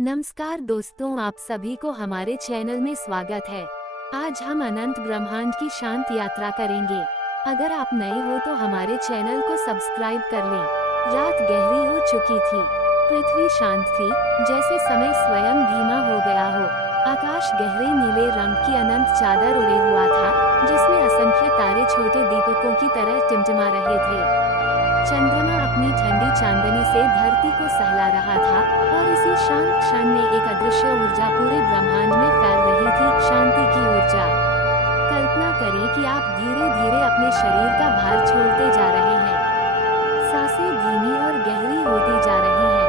नमस्कार दोस्तों, आप सभी को हमारे चैनल में स्वागत है। आज हम अनंत ब्रह्मांड की शांत यात्रा करेंगे। अगर आप नए हो तो हमारे चैनल को सब्सक्राइब कर लें। रात गहरी हो चुकी थी, पृथ्वी शांत थी, जैसे समय स्वयं धीमा हो गया हो। आकाश गहरे नीले रंग की अनंत चादर ओढ़े हुआ था, जिसमें असंख्य तारे छोटे दीपकों की तरह टिमटिमा रहे थे। चंद्रमा अपनी ठंडी चांदनी से धरती को सहला रहा था और इसी शांत क्षण में एक अदृश्य ऊर्जा पूरे ब्रह्मांड में फैल रही थी, शांति की ऊर्जा। कल्पना करें कि आप धीरे धीरे अपने शरीर का भार छोड़ते जा रहे हैं। सांसें धीमी और गहरी होती जा रही हैं।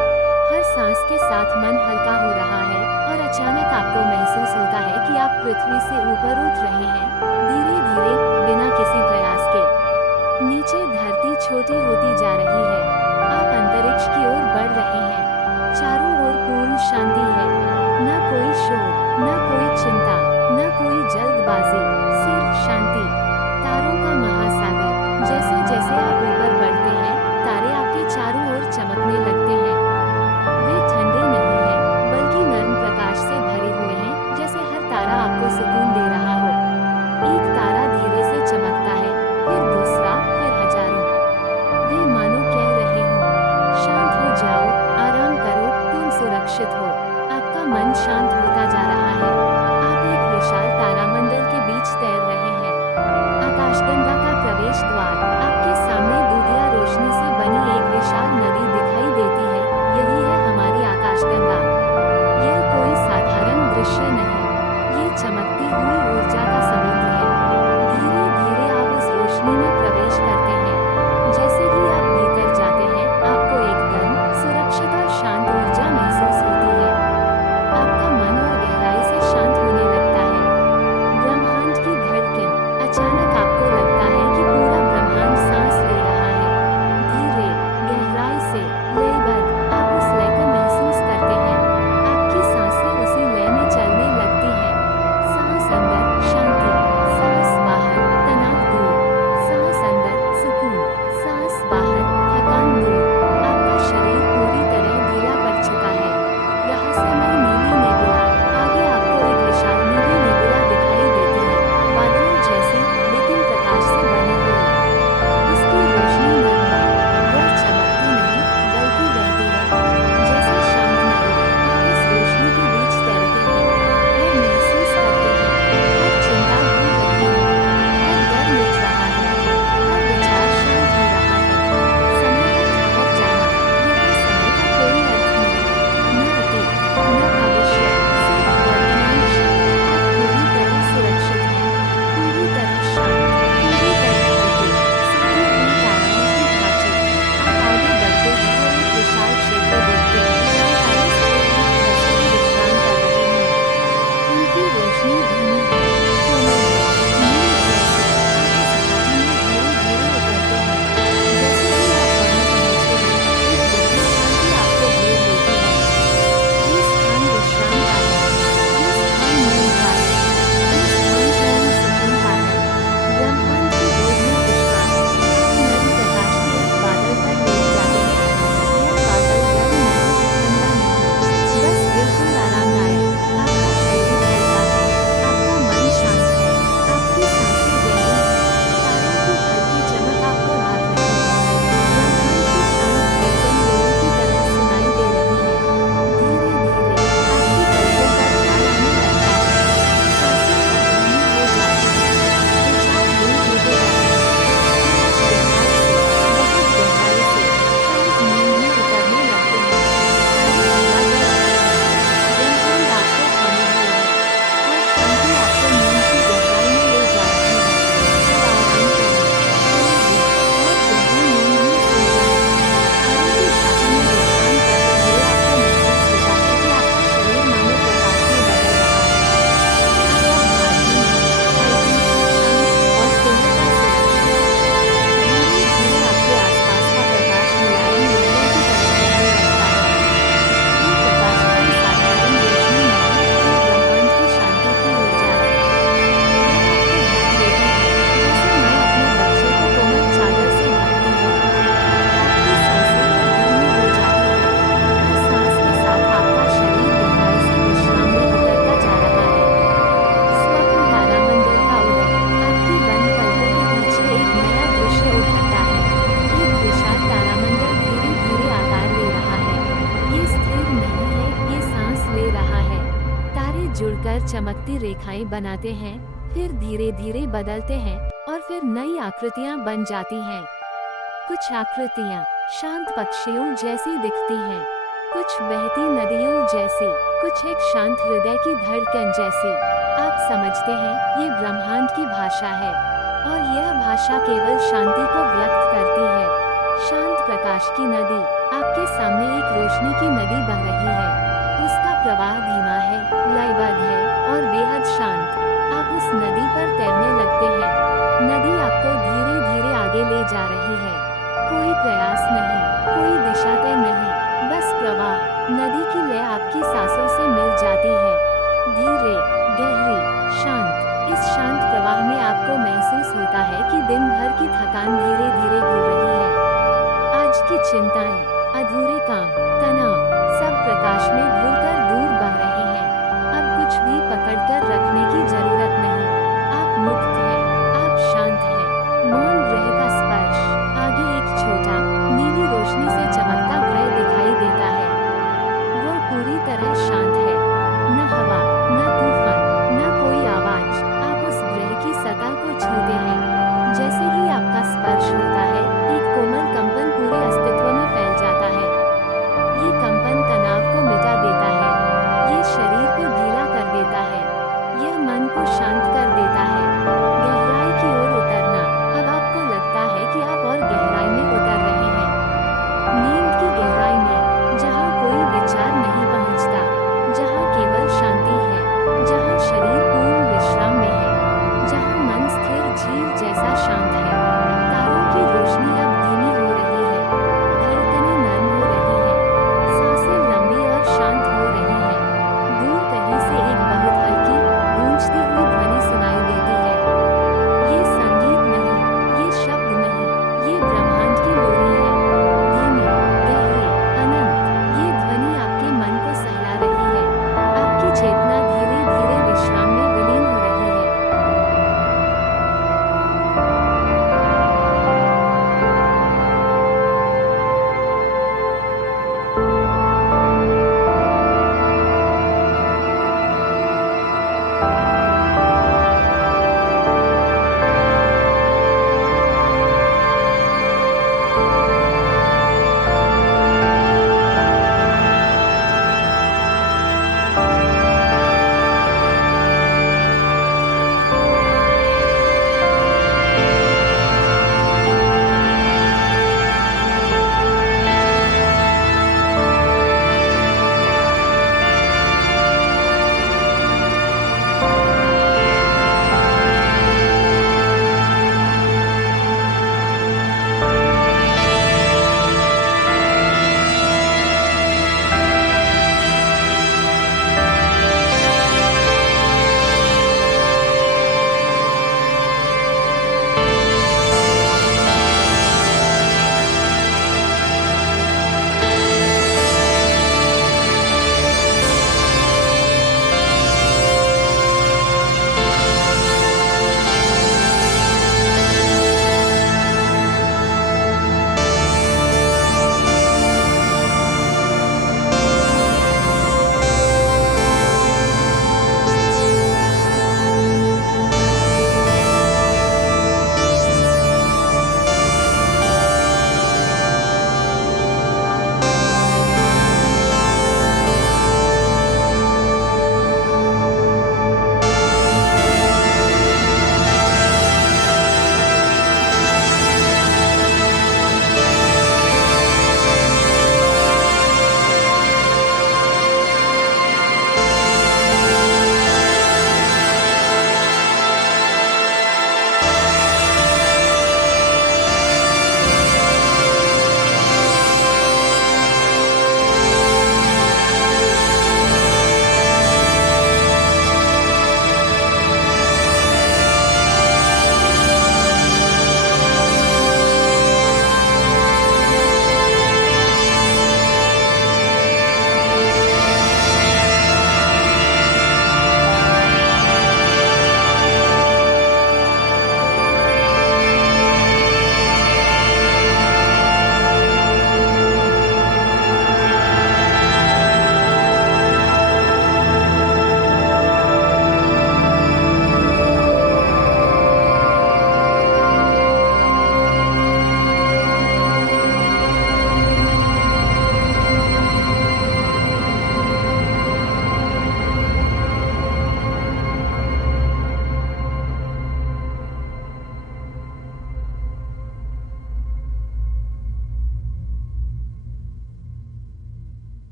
हर सांस के साथ मन हल्का हो रहा है और अचानक आपको महसूस होता है कि आप पृथ्वी से ऊपर उठ रहे हैं, धीरे धीरे, बिना किसी प्रयास के। नीचे धरती छोटी होती जा रही है। आप अंतरिक्ष की ओर बढ़ रहे हैं। चारों ओर पूर्ण शांति है। न कोई शोर, न कोई चिंता, न कोई जल्दबाजी, सिर्फ शांति। तारों का महासागर। जैसे जैसे आप ऊपर बढ़ते हैं, तारे आपके चारों ओर चमकने लगते हैं। वे ठंडे नहीं हैं, बल्कि नर्म प्रकाश से भरे हुए हैं, जैसे हर तारा आपको सुकून दे रहा हो। एक तारा धीरे से चमकता है, फिर दूसरा, फिर हजारों। वे मानो कह रहे हो, शांत हो जाओ, आराम करो, तुम सुरक्षित हो। आपका मन शांत होता जा रहा है। आप एक विशाल तारामंडल के बीच तैर रहे हैं। आकाशगंगा का प्रवेश द्वार। आपके सामने दूधिया रोशनी से बनी एक विशाल नदी दिखाई देती है। यही है हमारी आकाशगंगा। यह कोई साधारण दृश्य नहीं, ये चमकती हुई ऊर्जा का समुद्र है। धीरे धीरे आप उस रोशनी में प्रवेश करते हैं। जैसे ही आप भीतर जाते हैं, आपको एकदम सुरक्षित और शांत ऊर्जा महसूस होती है। आपका मन और गहराई से शांत होने लगता है। ब्रह्मांड की धड़कन। अचानक आपको लगता है कि पूरा ब्रह्मांड सांस ले रहा है, धीरे, गहराई से, लयबद्ध। जुड़कर चमकती रेखाएं बनाते हैं, फिर धीरे धीरे बदलते हैं और फिर नई आकृतियां बन जाती हैं। कुछ आकृतियां शांत पक्षियों जैसी दिखती हैं, कुछ बहती नदियों जैसी, कुछ एक शांत हृदय की धड़कन जैसी। आप समझते हैं, ये ब्रह्मांड की भाषा है और यह भाषा केवल शांति को व्यक्त करती है। शांत प्रकाश की नदी। आपके सामने एक रोशनी की नदी बह रही है। उसका प्रवाह धीमा है, लयबद्ध है और बेहद शांत। आप उस नदी पर तैरने लगते हैं। नदी आपको धीरे धीरे आगे ले जा रही है। कोई प्रयास नहीं, कोई दिशा तय नहीं, बस प्रवाह। नदी की लय आपकी सांसों से मिल जाती है, धीरे, गहरी, शांत। इस शांत प्रवाह में आपको महसूस होता है कि दिन भर की थकान धीरे धीरे घुल रही है। आज की चिंताएं, अधूरे काम, तनाव, सब प्रकाश में